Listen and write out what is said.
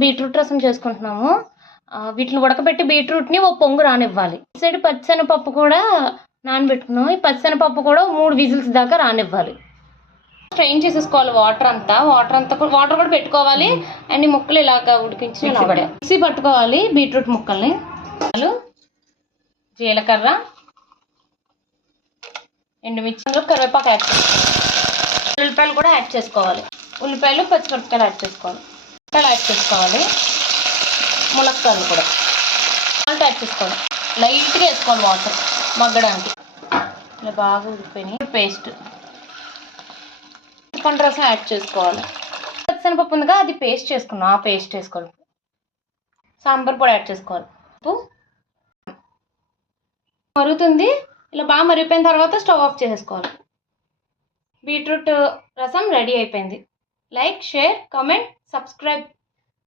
Beetroot రసం చేసుకుంటున్నాము. వీటిని ఉడకబెట్టి బీట్రూట్ని ఓ పొంగు రానివ్వాలి. సైడ్ పచ్చిశనగపప్పు కూడా నానబెట్టుకున్నాం. ఈ పచ్చిశనగపప్పు కూడా 3 విజిల్స్ దాకా రానివ్వాలి. స్ట్రెయిన్ చేసేసుకోవాలి వాటర్ కూడా పెట్టుకోవాలి. అన్ని ముక్కలు ఇలాగా ఉడికించి మిక్సీ పట్టుకోవాలి. బీట్రూట్ ముక్కల్ని జీలకర్ర, ఎండుమిర్చిలో కరివేపాకు యాడ్ చేసుకోవాలి. ఉల్లిపాయలు కూడా యాడ్ చేసుకోవాలి. ఉల్లిపాయలు పచ్చిమిరపకాయలు యాడ్ చేసుకోవాలి. ములక్కాయలు కూడా సాల్ట్ యాడ్ చేసుకోవాలి. లైట్గా వేసుకోవాలి వాటర్ మగ్గడానికి. ఇలా బాగా ఉడికిపోయినాయి. పేస్ట్ పండు రసం యాడ్ చేసుకోవాలి. పచ్చిశనగపప్పు ఉందిగా అది పేస్ట్ చేసుకున్నాం. ఆ పేస్ట్ వేసుకోవాలి. సాంబార్ పొడి యాడ్ చేసుకోవాలి. ఉప్పు మరుగుతుంది. ఇలా బాగా మరిగిపోయిన తర్వాత స్టవ్ ఆఫ్ చేసేసుకోవాలి. బీట్రూట్ రసం రెడీ అయిపోయింది. Like, share, comment, subscribe.